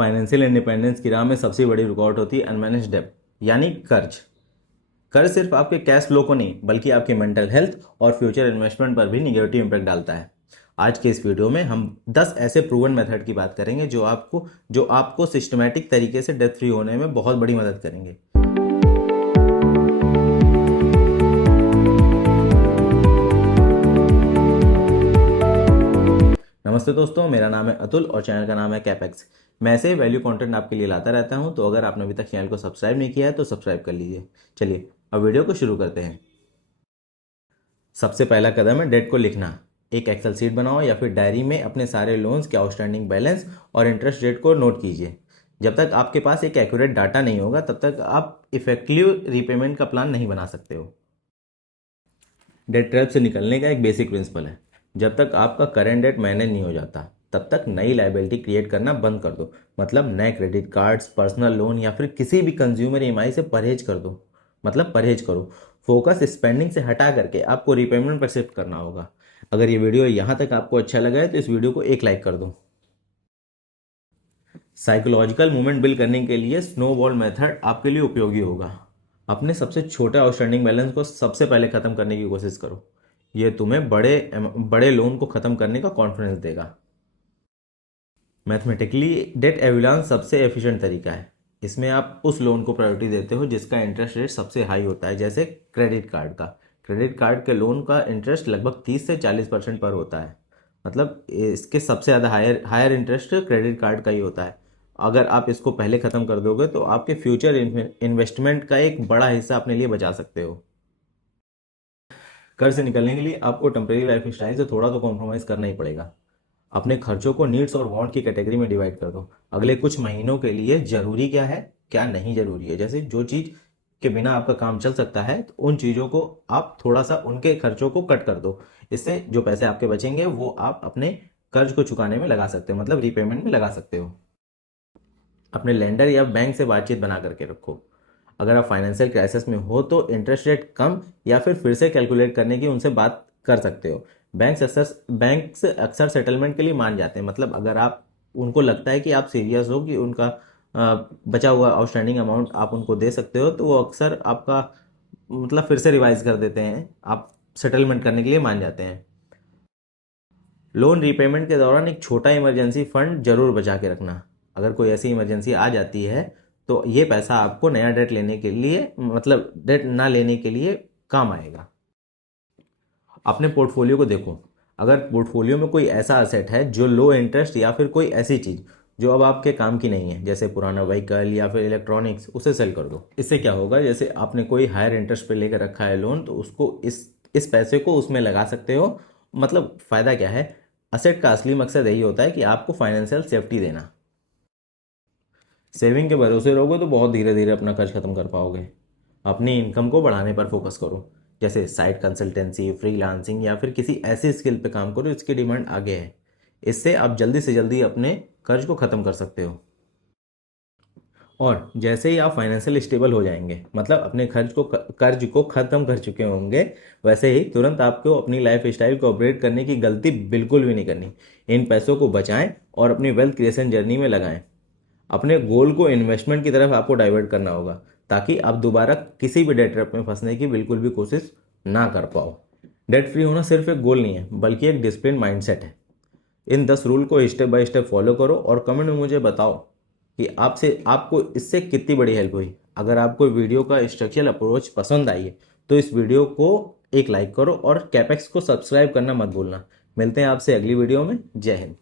Financial independence की राह में सबसे बड़ी रुकावट होती है अनमैनेज्ड डेब्ट यानी कर्ज। कर्ज सिर्फ आपके कैश फ्लो को नहीं बल्कि आपकी मेंटल हेल्थ और फ्यूचर इन्वेस्टमेंट पर भी निगेटिव इम्पैक्ट डालता है। आज के इस वीडियो में हम 10 ऐसे प्रूवन मेथड की बात करेंगे जो आपको सिस्टमैटिक तरीके से डेट फ्री होने में बहुत बड़ी मदद करेंगे। नमस्ते दोस्तों, मेरा नाम है अतुल और चैनल का नाम है कैपेक्स। मैं ऐसे वैल्यू कंटेंट आपके लिए लाता रहता हूं, तो अगर आपने अभी तक चैनल को सब्सक्राइब नहीं किया है तो सब्सक्राइब कर लीजिए। चलिए अब वीडियो को शुरू करते हैं। सबसे पहला कदम है डेट को लिखना। एक एक्सेल शीट बनाओ या फिर डायरी में अपने सारे लोन्स के आउटस्टैंडिंग बैलेंस और इंटरेस्ट रेट को नोट कीजिए। जब तक आपके पास एक एक्यूरेट डाटा नहीं होगा तब तक आप इफेक्टिव रीपेमेंट का प्लान नहीं बना सकते हो। डेट ट्रैप से निकलने का एक बेसिक प्रिंसिपल है, जब तक आपका करंट डेट मैनेज नहीं हो जाता तब तक नई लायबिलिटी क्रिएट करना बंद कर दो। मतलब नए क्रेडिट कार्ड्स, पर्सनल लोन या फिर किसी भी कंज्यूमर ईएमआई से परहेज कर दो। मतलब परहेज करो। फोकस स्पेंडिंग से हटा करके आपको रीपेमेंट पर शिफ्ट करना होगा। अगर ये वीडियो यहाँ तक आपको अच्छा लगा है तो इस वीडियो को एक लाइक कर दो। साइकोलॉजिकल मूवमेंट बिल्ड करने के लिए स्नोबॉल मेथड आपके लिए उपयोगी होगा। अपने सबसे छोटे आउटस्टैंडिंग बैलेंस को सबसे पहले खत्म करने की कोशिश करो। ये तुम्हें बड़े बड़े लोन को खत्म करने का कॉन्फिडेंस देगा। मैथमेटिकली डेट एविलांस सबसे एफिशिएंट तरीका है। इसमें आप उस लोन को प्रायोरिटी देते हो जिसका इंटरेस्ट रेट सबसे हाई होता है, जैसे क्रेडिट कार्ड का। क्रेडिट कार्ड के लोन का इंटरेस्ट लगभग 30 से 40% पर होता है। मतलब इसके सबसे ज़्यादा हायर इंटरेस्ट क्रेडिट कार्ड का ही होता है। अगर आप इसको पहले ख़त्म कर दोगे तो आपके फ्यूचर इन्वेस्टमेंट का एक बड़ा हिस्सा अपने लिए बचा सकते हो। कर्ज से निकलने के लिए आपको टेम्परेरी लाइफ स्टाइल से थोड़ा तो कॉम्प्रोमाइज़ करना ही पड़ेगा। अपने खर्चों को नीड्स और वांट की कैटेगरी में डिवाइड कर दो। अगले कुछ महीनों के लिए जरूरी क्या है, क्या नहीं जरूरी है। जैसे जो चीज़ के बिना आपका काम चल सकता है तो उन चीज़ों को आप थोड़ा सा उनके खर्चों को कट कर दो। इससे जो पैसे आपके बचेंगे वो आप अपने कर्ज को चुकाने में लगा सकते हो, मतलब रीपेमेंट में लगा सकते हो। अपने लेंडर या बैंक से बातचीत बना करके रखो। अगर आप फाइनेंशियल क्राइसिस में हो तो इंटरेस्ट रेट कम या फिर से कैलकुलेट करने की उनसे बात कर सकते हो। बैंक्स अक्सर सेटलमेंट के लिए मान जाते हैं। मतलब अगर आप उनको लगता है कि आप सीरियस हो कि उनका बचा हुआ आउटस्टैंडिंग अमाउंट आप उनको दे सकते हो तो वो अक्सर आपका मतलब फिर से रिवाइज कर देते हैं, आप सेटलमेंट करने के लिए मान जाते हैं। लोन रीपेमेंट के दौरान एक छोटा इमरजेंसी फंड जरूर बचा के रखना। अगर कोई ऐसी इमरजेंसी आ जाती है तो ये पैसा आपको नया डेट लेने के लिए, मतलब डेट ना लेने के लिए काम आएगा। अपने पोर्टफोलियो को देखो। अगर पोर्टफोलियो में कोई ऐसा असेट है जो लो इंटरेस्ट या फिर कोई ऐसी चीज़ जो अब आपके काम की नहीं है, जैसे पुराना व्हीकल या फिर इलेक्ट्रॉनिक्स, उसे सेल कर दो। इससे क्या होगा, जैसे आपने कोई हायर इंटरेस्ट पे लेकर रखा है लोन तो उसको इस पैसे को उसमें लगा सकते हो। मतलब फ़ायदा क्या है, असेट का असली मकसद यही होता है कि आपको फाइनेंशियल सेफ्टी देना। सेविंग के भरोसे रहोगे तो बहुत धीरे धीरे अपना कर्ज खत्म कर पाओगे। अपनी इनकम को बढ़ाने पर फोकस करो, जैसे साइड कंसल्टेंसी, फ्रीलांसिंग या फिर किसी ऐसी स्किल पे काम करो जिसकी डिमांड आगे है। इससे आप जल्दी से जल्दी अपने कर्ज को ख़त्म कर सकते हो। और जैसे ही आप फाइनेंशियल स्टेबल हो जाएंगे, मतलब अपने कर्ज को ख़त्म कर चुके होंगे, वैसे ही तुरंत आपको अपनी लाइफ स्टाइल को अपग्रेड करने की गलती बिल्कुल भी नहीं करनी। इन पैसों को बचाएं और अपनी वेल्थ क्रिएशन जर्नी में लगाएं। अपने गोल को इन्वेस्टमेंट की तरफ आपको डाइवर्ट करना होगा ताकि आप दोबारा किसी भी डेट ट्रैप में फंसने की बिल्कुल भी कोशिश ना कर पाओ। डेट फ्री होना सिर्फ एक गोल नहीं है बल्कि एक डिसिप्लिन माइंडसेट है। इन 10 रूल को स्टेप बाय स्टेप फॉलो करो और कमेंट में मुझे बताओ कि आपको इससे कितनी बड़ी हेल्प हुई। अगर आपको वीडियो का स्ट्रक्चरल अप्रोच पसंद आई है तो इस वीडियो को एक लाइक करो और कैपेक्स को सब्सक्राइब करना मत भूलना। मिलते हैं आपसे अगली वीडियो में। जय हिंद।